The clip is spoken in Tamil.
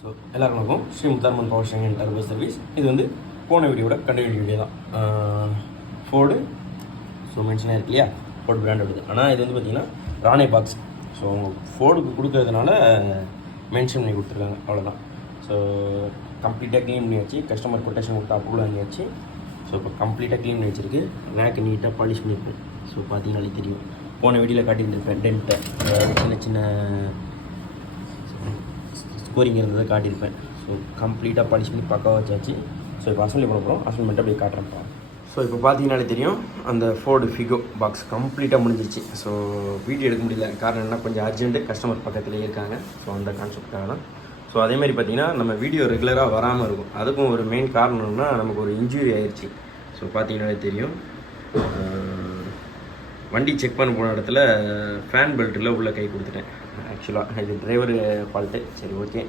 ஸோ எல்லாருக்கும் வணக்கம். Shri Mutharamman power station turbo service. இது வந்து போன வீடியோட கண்டினியூ வீடியோ தான். ஃபோர்டு ஸோ மென்ஷனாக இருக்கு இல்லையா, ஃபோர்டு பிராண்டோடது. ஆனால் இது வந்து பார்த்திங்கன்னா ராணே பாக்ஸ். ஸோ அவங்க ஃபோர்டுக்கு கொடுக்கறதுனால மென்ஷன் பண்ணி கொடுத்துருக்காங்க, அவ்வளோதான். ஸோ கம்ப்ளீட்டாக க்ளீன் பண்ணியாச்சு, கஸ்டமர் கொட்டேஷன் கொடுத்து அப்ரூவல் வாங்கியாச்சு. ஸோ இப்போ கம்ப்ளீட்டாக க்ளீன் பண்ணி வச்சுருக்கு, ரேக்கு நீட்டாக பாலிஷ் பண்ணியிருப்பேன். ஸோ பார்த்தீங்கன்னாலே தெரியும், போன வீடியோவில் காட்டியிருந்திருப்பேன் டென்ட்டை, சின்ன சின்ன ஸ்கோரிங் இருந்ததை காட்டியிருப்பேன். ஸோ கம்ப்ளீட்டாக பாலிஷ் பண்ணி பக்காவாக வச்சாச்சு. ஸோ இப்போ அசம்பிளி பண்ண போகிறோம், அசம்பிளிமெண்ட்டை அப்படியே காட்டுறேன்ப்பா. ஸோ இப்போ பார்த்தீங்கன்னாலே தெரியும், அந்த ஃபோர்டு ஃபிகோ பாக்ஸ் கம்ப்ளீட்டாக முடிஞ்சிச்சு. ஸோ வீடியோ எடுக்க முடியல, காரணம் என்ன, கொஞ்சம் அர்ஜென்ட்டு, கஸ்டமர் பக்கத்துலேயே இருக்காங்க. ஸோ அந்த கான்செப்டாக தான். ஸோ அதேமாதிரி பார்த்தீங்கன்னா நம்ம வீடியோ ரெகுலராக வராமல் இருக்கும், அதுக்கும் ஒரு மெயின் காரணம்னா நமக்கு ஒரு இன்ஜுரி ஆயிடுச்சு. ஸோ பார்த்தீங்கன்னாலே தெரியும், வண்டி செக் பண்ண போன இடத்துல ஃபேன் பெல்ட்டில் உள்ளே கை கொடுத்துட்டேன். ஆக்சுவலாக இது டிரைவர் ஃபால்ட்டு. சரி, ஓகே.